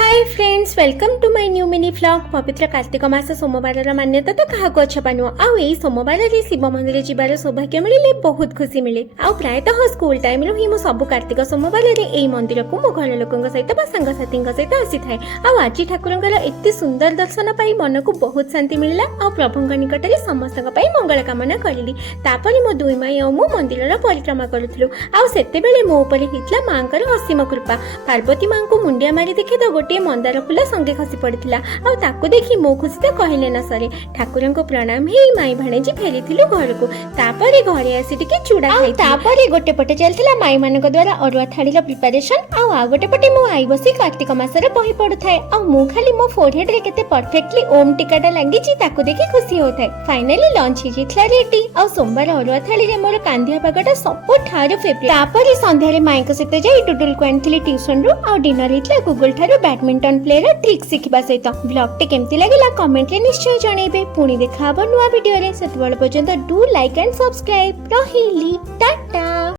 Hi friends welcome to my new mini vlog. पवित्र कार्तिक मास सोमवार मान्यता तो क्या अच्छपा नुह आई सोमवार शिव मंदिर जीवार सौभाग्य मिले बहुत खुशी मिले। प्रायतः स्कूल टाइम ही मु सब कार्तिक सोमवार यही मंदिर को मो घर लोकों सहित सांगसाथी सहित आसी थाए। आज ठाकुर एत सुंदर दर्शन पाई मन को बहुत शांति मिलला। प्रभु निकट में समस्त मंगल कामना करी। मो दुई माई और मु मंदिर परिक्रमा करूँ। आते मो उपर होता माँ असीम कृपा। पार्वती माँ को मुंडिया मारी देखे तो गोटे मंदार फूल संगे खसी पड़ता। ताकू देखी मो खुशी तो कहले न सरे। ठाकुर को प्रणाम ही माई भाणेजी फेरी घर को तापर घरे आसी चूड़ा खाई गोटे पटे चलता माई मान द्वारा अरुआ थाली प्रिपरेशन। आ गोटे पटे मो आई बसी कार्तिक मासर बही पड़ू थाए। मु खाली मो फोरहेड रे केते परफेक्टली ओम टिकाटा लगी ताकू देखी खुशी होता है। फाइनली लंच ही जितला रेडी। सोमवार अरुआ थाली रे मोर कांदिया पागटा सब ठारो फेवरेट। तापर संध्या रे माई को सहित जाई डुडुल को आनथिली ट्यूशन रू। डिनर हितला गूगल ठारो बैडमिंटन प्लेयर ट्रिक शिखा सहित। ब्लॉग टे केमती लगिला कमेंट रे निश्चय जणेबे। पुणी देखा नुआ वीडियो रे। सेतबेल पर्यंत डू लाइक एंड सब्सक्राइब। रहिली टाटा।